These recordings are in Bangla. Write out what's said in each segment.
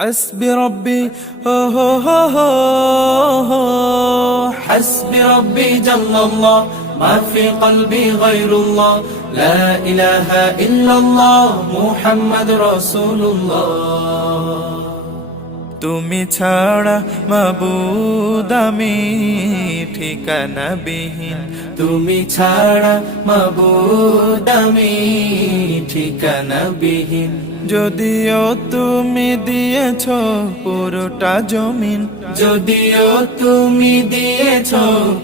حسبي ربي هو هو هو هو هو. حسبي ربي جل الله ما في قلبي غير الله لا إله إلا الله محمد رسول الله তুমি ছাড়া মাবুদ আমি ঠিকানা বিহীন তুমি ছাড়া মাবুদ আমি ঠিকানা বিহীন যদিও তুমি দিয়েছ পুরোটা জমিন, যদিও তুমি দিয়েছ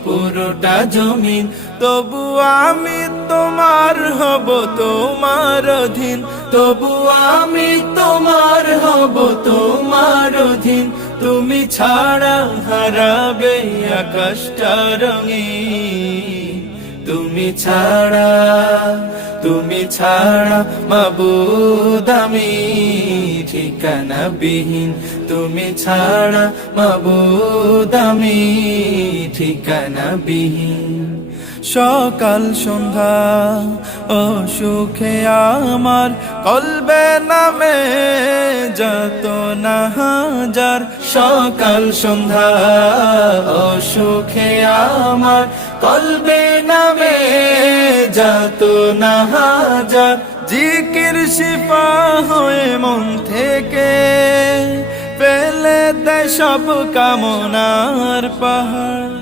পুরোটা জমিন, তবু আমি তোমার হব তোমার অধীন, তবু আমি তোমার হব তোমার অধীন, তুমি ছাড়া হারাবে আকাশটা রঙিন, তুমি ছাড়া তুমি ছাড়া মাবুদ আমি ঠিকানা বিহীন তুমি ছাড়া মাবুদ আমি ঠিকানা বিহীন সকাল, সন্ধ্যা ও সুখে আমার কলবে নামে যত না হাজার সকাল, সন্ধ্যা যত না হাজার জিকির শিপা হয়ে মন থেকে পেলে দেয় সব কামনার পাহাড়।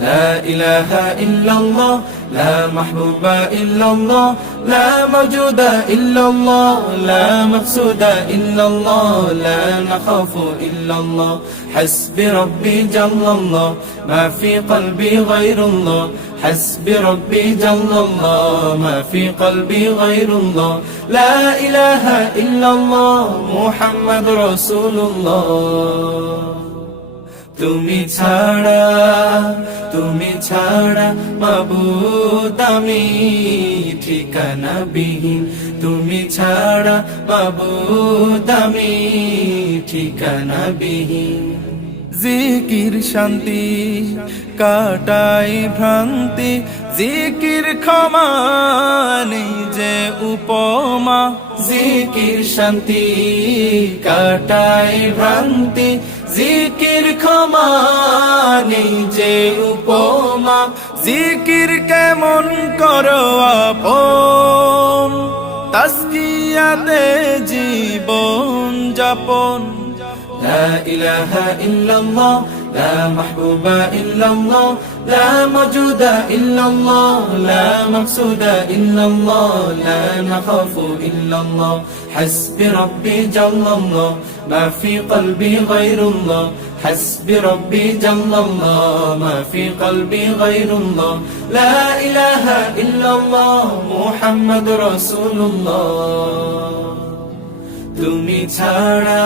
لا إله إلا الله لا محبوب إلا الله لا موجود إلا الله لا مقصود إلا الله لا نخاف إلا الله حسبي ربي جل الله ما في قلبي غير الله. حسبي ربي جل الله ما في قلبي غير الله. لا إله إلا الله محمد رسول الله. তুমি ছাড়া তুমি ছাড়া মাবুদ আমি। ঠিকানা বিহীন তুমি ছাড়া মাবুদ আমি। ঠিকানা বিহীন জিকির শান্তি কাটাই ভ্রান্তি। জিকির ক্ষমা যে উপমা। জিকির শান্তি কাটায় ভ্রান্তি। জিকির ক্ষমা, নিজে উপমা। জিকির কেমন করো আপন। জীবন যাপন। লা ইলাহা ইল্লাল্লাহ لا محبوب إلا الله لا موجود إلا الله لا مقصود إلا الله لا نخاف إلا الله حسبي ربي جل الله ما في قلبي غير الله حسبي ربي جل الله ما في قلبي غير الله لا إله إلا الله محمد رسول الله তুমি ছাড়া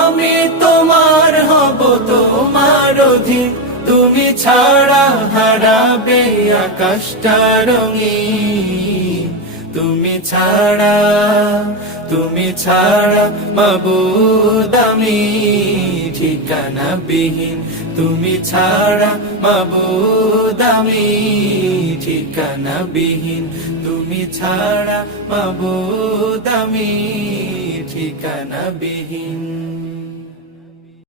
তোমার তুমি ছাড়া হারাবে আকাশটা রঙিন। তুমি ছাড়া তুমি ছাড়া মাবুদ আমি। ঠিকানা বিহীন তুমি ছাড়া মাবুদ আমি। ঠিকানা বিহীন তুমি ছাড়া মাবুদ আমি। ঠিকানা বিহীন